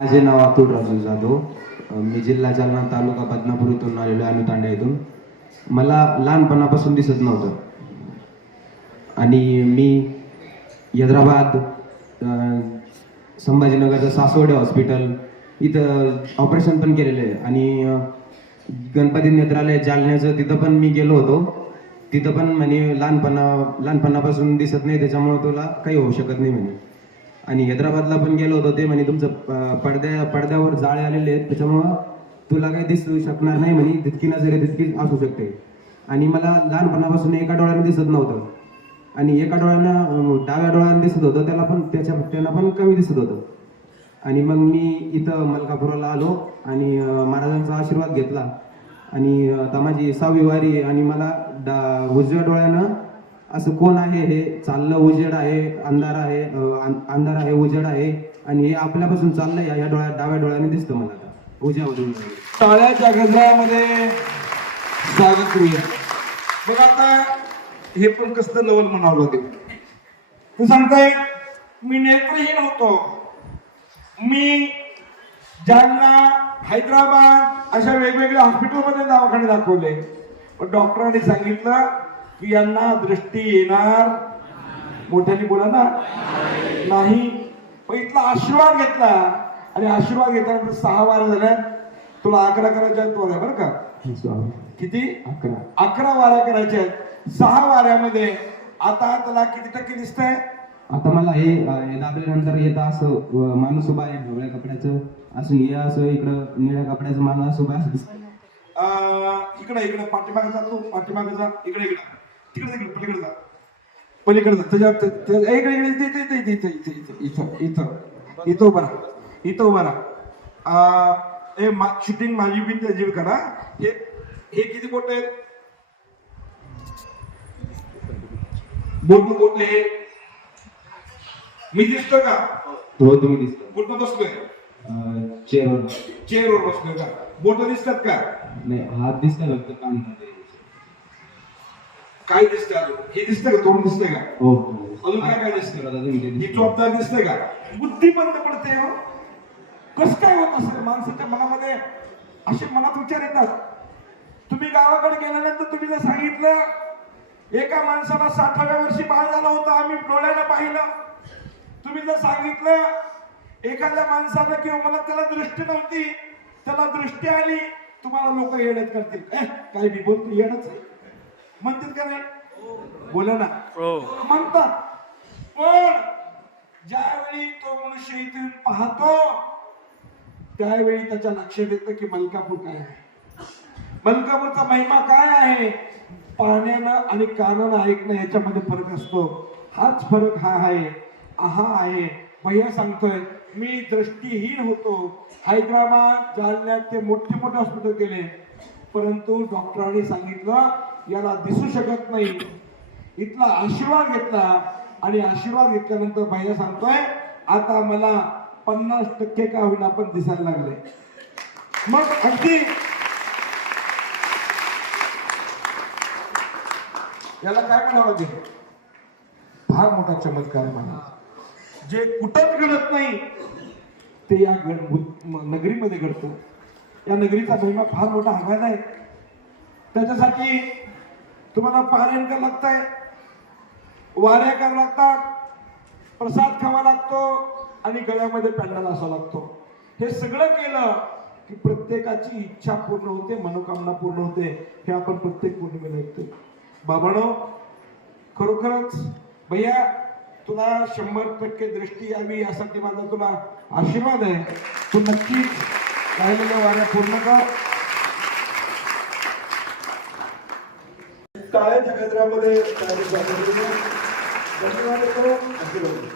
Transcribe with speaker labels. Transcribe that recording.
Speaker 1: माझे नाव अतुल राजू जाधव. मी जिल्हा जालना तालुका बदनापूर इथून आलेलो आहे अनुतांडा इथून. मला लहानपणापासून दिसत नव्हतं. आणि मी हैदराबाद संभाजीनगरचं सासवडे हॉस्पिटल इथं ऑपरेशन पण केलेलं आहे. आणि गणपती नेत्रालय जालन्याचं तिथं पण मी गेलो होतो. तिथं पण म्हणे लहानपणा लहानपणापासून दिसत नाही त्याच्यामुळे तुला काही होऊ शकत नाही म्हणे. आणि हैदराबादला पण गेलो होतो ते म्हणे तुमचं प- पडद्या पडद्यावर जाळे आलेले आहेत त्याच्यामुळं तुला काही दिसू शकणार नाही म्हणे तितकी नजर तितकी असू शकते. आणि मला लहानपणापासून एका डोळ्याने दिसत नव्हतं. आणि एका डोळ्यानं डाव्या डोळ्यानं दिसत होतं त्याला पण त्याच्या त्यांना पण कमी दिसत होतं. आणि मग मी इथं मलकापुराला आलो आणि महाराजांचा आशीर्वाद घेतला. आणि आता माझी सहावी वारी आणि मला डा उजव्या डोळ्यानं असं कोण आहे हे? चाललं उजेड आहे अंधार आहे अंधार आहे उजेड आहे. आणि हे आपल्यापासून चाललंय या डोळ्या डाव्या डोळ्याने दिसतं मला आता. उज्यावरून
Speaker 2: टाळ्याच्या गजरामध्ये स्वागत करूया. मग आता हे पण कसं नवल म्हणावं लागेल. तू सांगताय मी नेत्रहीन होतो. मी जालना हैदराबाद अशा वेगवेगळ्या हॉस्पिटलमध्ये दवाखाने दाखवले. पण डॉक्टरांनी सांगितलं की यांना दृष्टी येणार? मोठ्याने बोला ना. नाही. पण इथला आशीर्वाद घेतला. आणि आशीर्वाद घेतल्यानंतर सहा वार झाल्या तुला अकरा करायच्या आहेत वाऱ्या बरं का? किती?
Speaker 1: अकरा.
Speaker 2: अकरा वाऱ्या करायच्या आहेत. सहा वाऱ्यामध्ये आता त्याला किती टक्के दिसतंय?
Speaker 1: आता मला हे दाबल्यानंतर येतं असं माणूस उभा आहे. ढोळ्या कपड्याचं असं हे असं इकडं निळ्या कपड्याचं माणूस उभा आहे. असं दिसतं.
Speaker 2: इकडे इकडे. पाठीमागे जा तू. पाठीमागे जा. इकडे इकडे. तिकडे तिकडे पलीकडे जा. पलीकडे जा. त्याच्या इकडे इकडे इथे इथे इथे इथे इथे इथे इथं उभा राहा. इथं उभा राहा. अं, ए मा शूटिंग माझी बिन त्याची करा. हे हे किती बोट आहेत? बोट बोट हे. मी दिसतो का?
Speaker 1: हो तुम्ही दिसतो.
Speaker 2: कुठं बसलोय.
Speaker 1: चेअरवर
Speaker 2: चेअरवर बसलोय का? बोट दिसतात का?
Speaker 1: नाही हात दिसतंय फक्त काम.
Speaker 2: काय दिसतंय अजून? हे दिसतंय का? तोंड दिसतंय का?
Speaker 1: हो.
Speaker 2: अजून काय काय दिसतंय?
Speaker 1: आता तुम्ही ते
Speaker 2: ही
Speaker 1: दिसतं.
Speaker 2: जबाबदार दिसतंय का? बुद्धी बंद पडते हो. कस काय होत असेल माणसाच्या मनामध्ये असे मनात विचार येतात. तुम्ही गावाकडे गेल्यानंतर तुम्ही जर सांगितलं एका माणसाला साठाव्या वर्षी बाळ झालं होतं आम्ही डोळ्यानं पाहिलं. तुम्ही जर सांगितलं एखाद्या माणसानं किंवा मला त्याला दृष्टी नव्हती त्याला दृष्टी आली तुम्हाला लोक येण्यात करतील. "ए, काय बी बोलतो? येणच म्हणतात का नाही? बोला ना. म्हणतात. पण ज्यावेळी तो मनुष्य इथून पाहतो त्यावेळी त्याच्या लक्षात येतं की मलकापूर काय आहे. मलकापूरचा महिमा काय आहे? पाहण्यानं आणि कानानं ऐकणं याच्यामध्ये फरक असतो. हाच फरक हा आहे. हा आहे. भैया सांगतोय मी दृष्टीहीन होतो. हैदराबाद जालन्यात ते मोठे मोठे हॉस्पिटल केले. परंतु डॉक्टरांनी सांगितलं याला दिसू शकत नाही. इथला आशीर्वाद घेतला आणि आशीर्वाद घेतल्यानंतर भैया सांगतोय आता मला पन्नास टक्के का होईना पण दिसायला लागले. मग अगदी याला काय म्हणावं लागेल फार मोठा चमत्कार म्हणा. जे कुठंच घडत नाही ते या गण- नगरीमध्ये घडतं. या नगरीचा महिमा फार मोठा हवायला आहे. त्याच्यासाठी तुम्हाला पारायण करावं लागतंय? वाऱ्या करावं लागतात? प्रसाद खावा लागतो आणि गळ्यामध्ये पॅन्डल असावा लागतो. हे सगळं केलं की प्रत्येकाची इच्छा पूर्ण होते मनोकामना पूर्ण होते. हे आपण प्रत्येक पौर्णिमेला ऐकतो बाबानो खरोखरच भैया तुला शंभर टक्के दृष्टी यावी यासाठी माझा तुला आशीर्वाद आहे. तू नक्कीच राहिलेल्या वाऱ्या पूर्ण कर. टाळ्याच्या गजरामध्ये धन्यवाद करू. आशीर्वाद.